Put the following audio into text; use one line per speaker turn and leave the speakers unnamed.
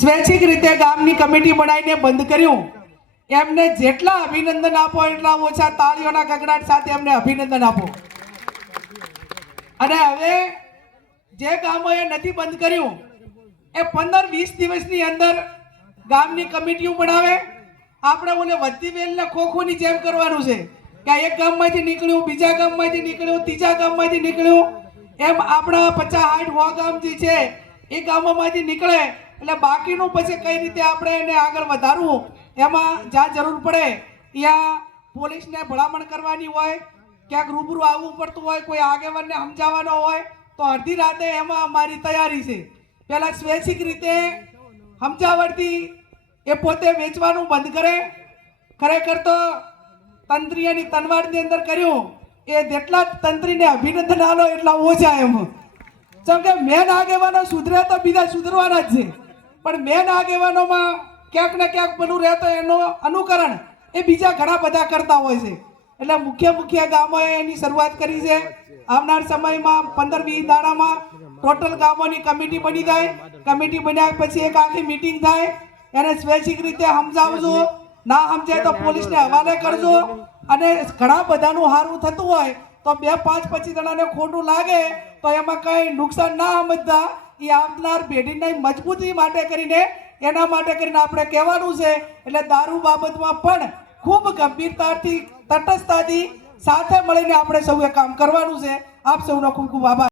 સ્વૈચ્છિક રીતે ગામની કમિટી બનાવીને બંધ કર્યું. એમને જેટલા અભિનંદન આપો એટલા ઓછા તાળીઓના ગગડાટ સાથે એમને અભિનંદન આપો. અને હવે જે ગામોએ નથી બંધ કર્યું, એ પંદર વીસ દિવસની અંદર ગામની કમિટીઓ બનાવે. આપણે ઓલે વધતી વેલને ખોખોની જેમ કરવાનું છે કે એક ગામમાંથી નીકળ્યું, બીજા ગામમાંથી નીકળ્યું, ત્રીજા ગામમાંથી નીકળ્યું. એમ આપણા પચાસ સાઠ સો ગામ જે છે, એ ગામોમાંથી નીકળે એટલે બાકીનું પછી કઈ રીતે આપણે એને આગળ વધારવું, એમાં જ્યાં જરૂર પડે ત્યાં પોલીસને ભલામણ કરવાની હોય, ક્યાંક રૂબરૂ આવવું પડતું હોય, કોઈ આગેવાનને સમજાવવાનો હોય, તો અડધી રાતે એમાં અમારી તૈયારી છે. પહેલાં સ્વૈચ્છિક રીતે સમજાવડથી એ પોતે વેચવાનું બંધ કરે. ખરેખર તો તંત્રીની તનવારની અંદર કર્યું, એ જેટલા તંત્રીને અભિનંદન આલો એટલા ઓછા એમ. જેમ કે મેન આગેવાનો સુધરે તો બીજા સુધરવાના જ છે. પણ મેન આગેવાનોમાં ક્યાંક ને ક્યાંક પેલું રહેતો એનો અનુકરણ એ બીજા ઘણા બધા કરતા હોય છે. એટલે મુખ્ય મુખ્ય ગામોએ એની શરૂઆત કરી છે. આવનાર સમયમાં પંદર વીસ દાડામાં ટોટલ ગામોની કમિટી બની જાય. કમિટી બન્યા પછી એક આખી મીટિંગ થાય. એને સ્વૈચ્છિક રીતે સમજાવજો. ના સમજાય તો પોલીસને હવાલે કરજો. અને ઘણા બધાનું સારું થતું હોય તો બે પાંચ પચીસ જણાને ખોટું લાગે તો એમાં કંઈ નુકસાન ના સમજતા. એ આવનાર પેઢીની મજબૂતી માટે કરીને, એના માટે કરીને આપણે કહેવાનું છે, એટલે દારૂ બાબતમાં પણ ખૂબ ગંભીરતાથી તટસ્થતાથી સાથે મળીને આપણે સૌએ કામ કરવાનું છે. આપ સૌનો ખૂબ ખૂબ આભાર.